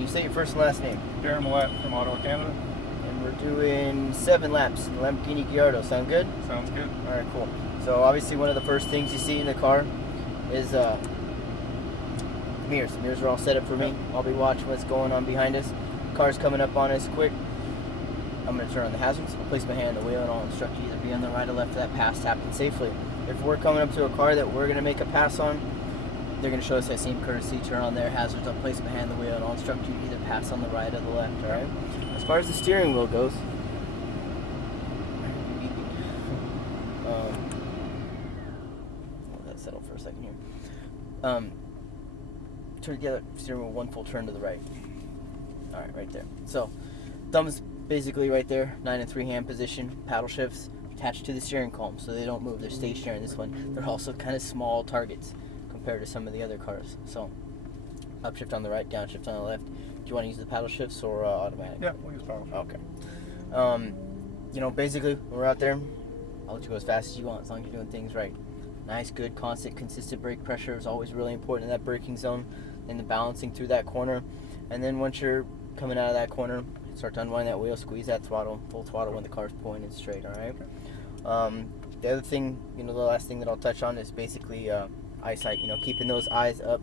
Can you say your first and last name? Darren Millett from Ottawa, Canada. And we're doing 7 laps in the Lamborghini Gallardo. Sound good? Sounds good. All right, cool. So obviously one of the first things you see in the car is mirrors. The mirrors are all set up for me. I'll be watching what's going on behind us. Car's coming up on us quick. I'm going to turn on the hazards. I'll place my hand on the wheel and I'll instruct you either be on the right or left for that pass to happen safely. If we're coming up to a car that we're going to make a pass on, they're going to show us that same courtesy. Turn on their hazards. I'll place my hand on the wheel and I'll instruct you to either pass on the right or the left. All right. As far as the steering wheel goes, let that settle for a second here. Turn together. Steering wheel 1 full turn to the right. All right, right there. So, thumbs basically right there. 9 and 3 hand position. Paddle shifts attached to the steering column, so they don't move. They're stationary in this one. They're also kind of small targets compared to some of the other cars. So, upshift on the right, downshift on the left. Do you want to use the paddle shifts or automatic? Yeah, we'll use paddle shifts. Okay. You know, basically, when we're out there, I'll let you go as fast as you want, as long as you're doing things right. Nice, good, constant, consistent brake pressure is always really important in that braking zone, and the balancing through that corner. And then once you're coming out of that corner, start to unwind that wheel, squeeze that throttle, full throttle when the car's pointed straight, all right? The other thing, you know, the last thing that I'll touch on is basically eyesight, you know, keeping those eyes up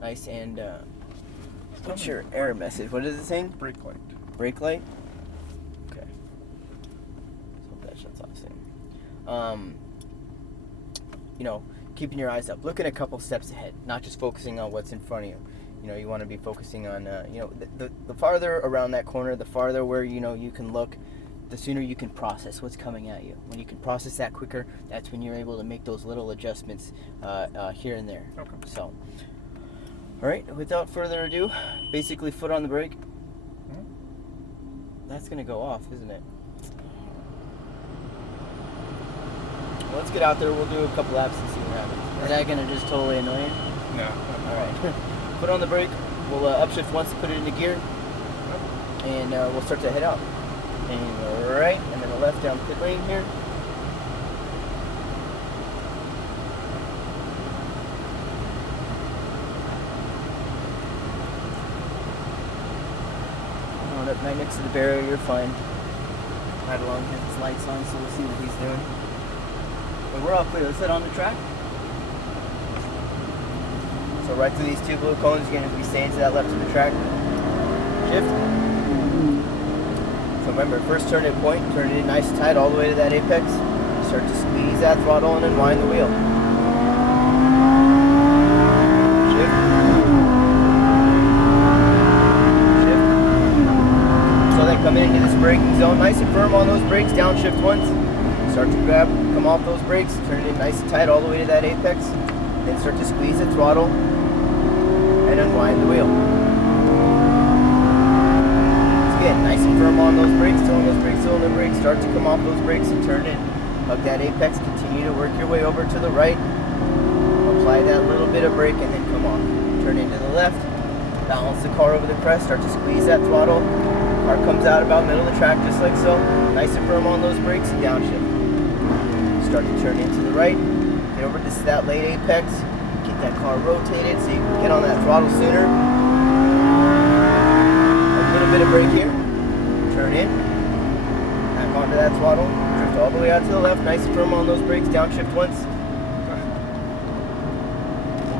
nice and, what's your error message? What is it saying? Brake light. Brake light? Okay. Let's hope that shuts off soon. You know, keeping your eyes up, looking a couple steps ahead, not just focusing on what's in front of you. You know, you want to be focusing on, you know, the farther around that corner, the farther where, you know, you can look, the sooner you can process what's coming at you. When you can process that quicker, that's when you're able to make those little adjustments here and there. Okay. So, all right, without further ado, basically foot on the brake. That's going to go off, isn't it? Well, let's get out there. We'll do a couple laps and see what happens. Is that going to just totally annoy you? No. All right. Put on the brake. We'll upshift once, put it into gear, and we'll start to head out. And the right, and then the left down pit lane here. On up right next to the barrier, you're fine. Right along, has his lights on, so we'll see what he's doing. But we're all clear. Let's head on the track. So right through these 2 blue cones, you're going to be staying to that left of the track. Shift. So remember, first turn at point, turn it in nice and tight all the way to that apex. Start to squeeze that throttle and unwind the wheel. Shift. Shift. So then coming into this braking zone, nice and firm on those brakes, downshift once. Start to grab, come off those brakes, turn it in nice and tight all the way to that apex. Then start to squeeze the throttle and unwind the wheel. Again, nice and firm on those brakes, cylinder brakes, start to come off those brakes and turn in. Hug that apex, continue to work your way over to the right. Apply that little bit of brake and then come off. Turn into the left, balance the car over the crest, start to squeeze that throttle. Car comes out about middle of the track just like so. Nice and firm on those brakes and downshift. Start to turn into the right. Get over to that late apex, get that car rotated so you can get on that throttle sooner. A little bit of brake here, turn in, back onto that throttle, drift all the way out to the left, nice and firm on those brakes, downshift once.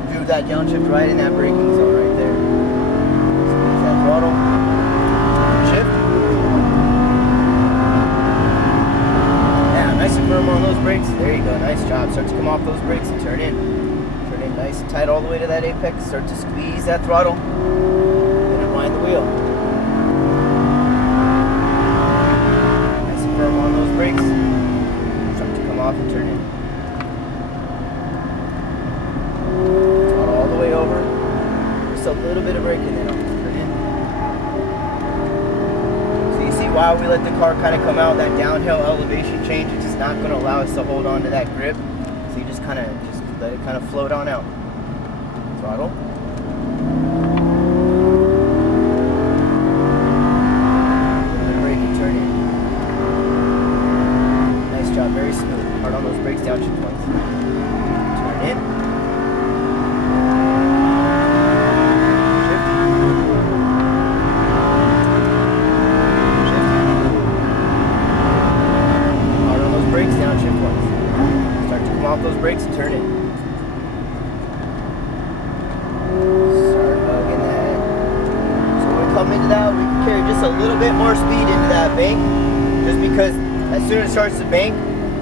We'll do that downshift right in that braking zone right there. Squeeze that throttle, shift. Nice and firm on those brakes. There you go. Nice job. Start to come off those brakes and turn in. Turn in nice and tight all the way to that apex. Start to squeeze that throttle. And unwind the wheel. Nice and firm on those brakes. Start to come off and turn in. Throttle all the way over. Just a little bit of brake and then off. Turn in. So you see why we let the car kind of come out, that downhill elevation change. It's just not going to allow us to hold on to that grip. So you just kind of let it kind of float on out. Throttle. Brake and turn in. Nice job, very smooth. Hard on those brakes, downshift once. Turn in. Shift. that, we can carry just a little bit more speed into that bank, just because as soon as it starts to bank,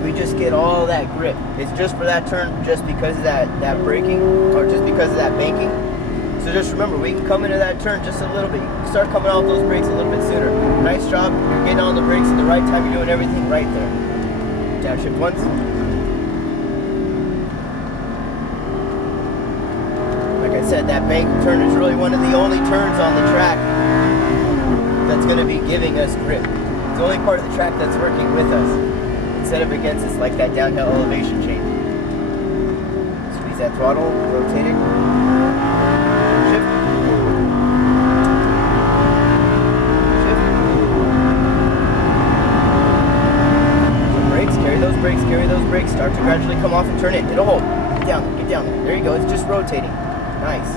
we just get all that grip. It's just for that turn, just because of that braking, or just because of that banking. So just remember, we can come into that turn just a little bit. You can start coming off those brakes a little bit sooner. Nice job. You're getting on the brakes at the right time. You're doing everything right there. Downshift once. Like I said, that bank turn is really one of the only turns on the track that's going to be giving us grip. It's the only part of the track that's working with us instead of against us, like that downhill elevation change. Squeeze that throttle, rotate it. Carry those brakes, start to gradually come off and turn it. It'll hold. Get down there. There you go. It's just rotating. Nice.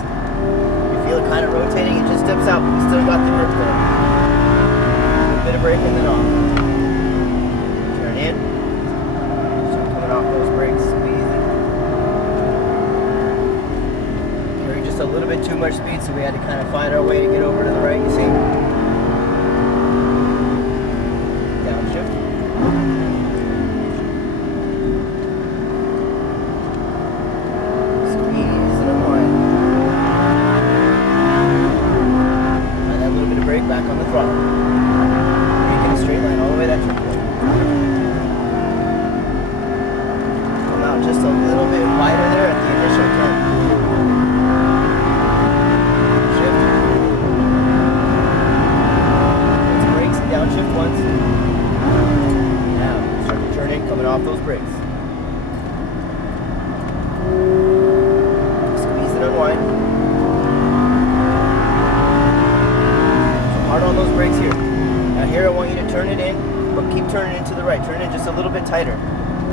You feel it kind of rotating, it just steps out, but we still got the grip there. A little bit of brake and then off. Turn in. Start coming off those brakes. Squeeze it. Carry just a little bit too much speed, so we had to kind of find our way to get over to the right, you see? Downshift. Back on the throttle. Making a straight line all the way that trip point. Come out just a little bit wider there at the initial turn. Shift. Hit brakes and downshift once. Now, start to turn in, coming off those brakes. Squeeze and unwind. Hard on those brakes here. Now here I want you to turn it in, but keep turning it to the right. Turn it just a little bit tighter.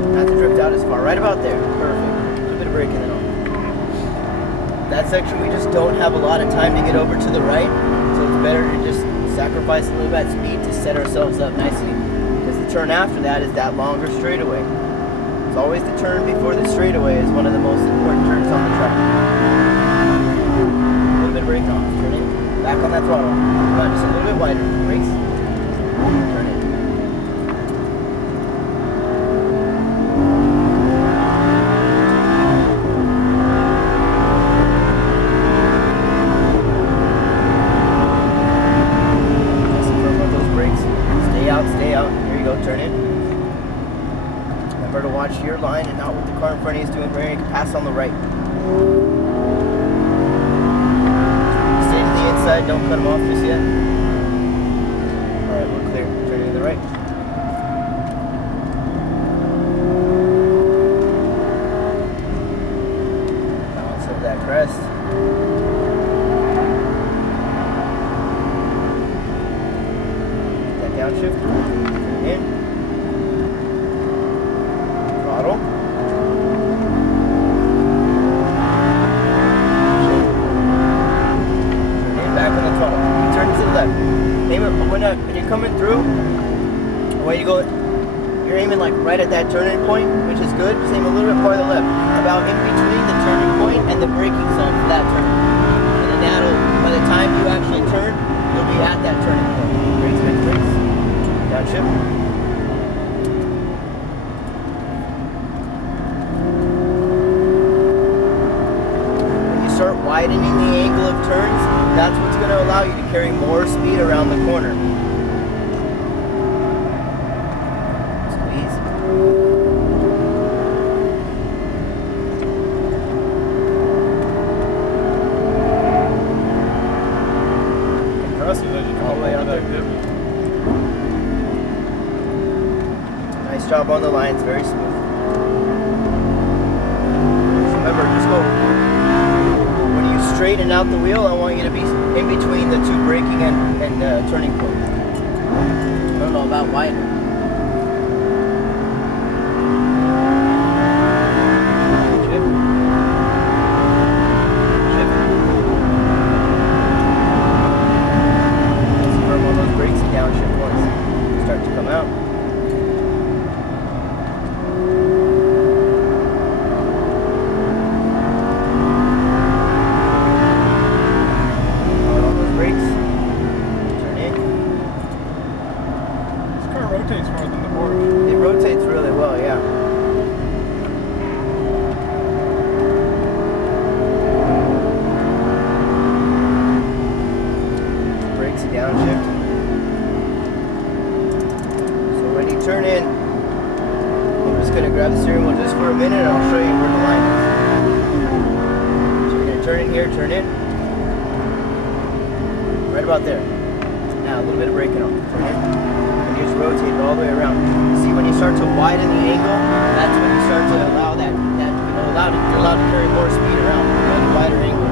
Not to drift out as far. Right about there. Perfect. A little bit of braking and on. That section we just don't have a lot of time to get over to the right, so it's better to just sacrifice a little bit of speed to set ourselves up nicely. Because the turn after that is that longer straightaway. It's always the turn before the straightaway is one of the most important turns on the track. A little bit of braking off. Turn it. Back on that throttle. Come on, just a little bit wider. Brakes. Turn it. Just confirm on those brakes. Stay out, stay out. Here you go, turn it. Remember to watch your line and not what the car in front of you is doing. Where you can pass on the right. Don't cut them off just yet. Alright, we're clear. Turning to the right. Balance of that crest. That downshift. Turn in. Throttle. When you're coming through, the way you go, you're aiming like right at that turning point, which is good. Just aim a little bit farther left, about in between the turning point and the braking zone for that turn. And then that'll, by the time you actually turn, you'll be at that turning point. Brakes, brakes, brakes. Downshift. When you start widening the angle of turns, that's what's going to allow you to carry more speed around the corner. Squeeze. Impressive as you come all the way out there. Nice job on the lines, very smooth. Remember, just go. Straighten out the wheel, I want you to be in between the two braking and turning points. I don't know about wider. Shift. Shift. Let's firm on those brakes and downshift once. Start to come out. emergency downshift. So when you turn in, I'm just going to grab the steering wheel just for a minute and I'll show you where the line is. So you're going to turn in here, turn in. Right about there. Now a little bit of braking on. Turn in. And you just rotate it all the way around. See, when you start to widen the angle, that's when you start to allow that you're allowed to carry more speed around at a wider angle.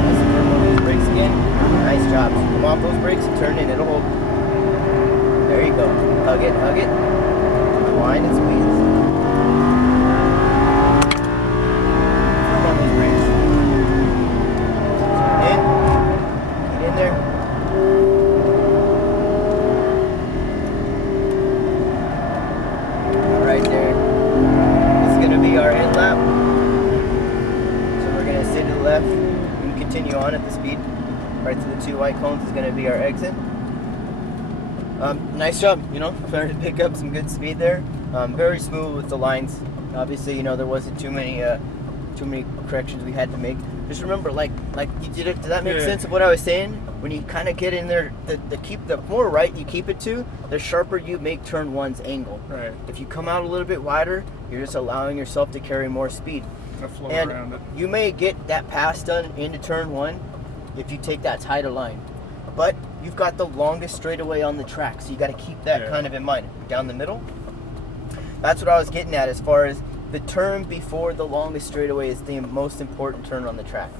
Nice and firm on those brakes again. Nice job. So come off those brakes and turn in. It'll hold. There you go. Hug it, hug it. Wind and squeeze. Firm on those brakes. Turn in. Get in there. Right there. This is going to be our end lap. So we're going to sit to the left and continue on at the speed. Right to the 2 white cones is going to be our exit. Nice job, you know, started to pick up some good speed there. Very smooth with the lines. Obviously, you know, there wasn't too many corrections we had to make. Just remember, like you did it. Did that make sense of what I was saying? When you kind of get in there, the more right you keep it to, the sharper you make turn one's angle. Right. If you come out a little bit wider, you're just allowing yourself to carry more speed. Flow and around it. You may get that pass done into turn one if you take that tighter line. But you've got the longest straightaway on the track, so you got to keep that kind of in mind. Down the middle, that's what I was getting at as far as the turn before the longest straightaway is the most important turn on the track.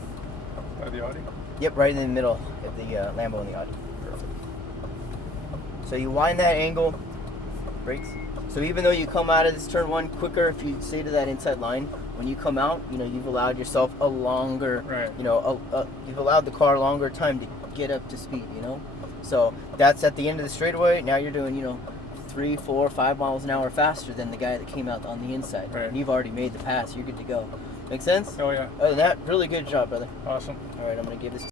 By the Audi? Yep, right in the middle of the Lambo and the Audi. Perfect. So you wind that angle, brakes. So even though you come out of this turn one quicker, if you stay to that inside line, when you come out, you know, you've allowed yourself a longer, you know, you've allowed the car longer time to get up to speed, you know. So that's at the end of the straightaway. Now you're doing, you know, 3, 4, 5 miles an hour faster than the guy that came out on the inside. Right. And you've already made the pass. You're good to go. Make sense? Oh yeah. Other than that, really good job, brother. Awesome. All right, I'm going to give this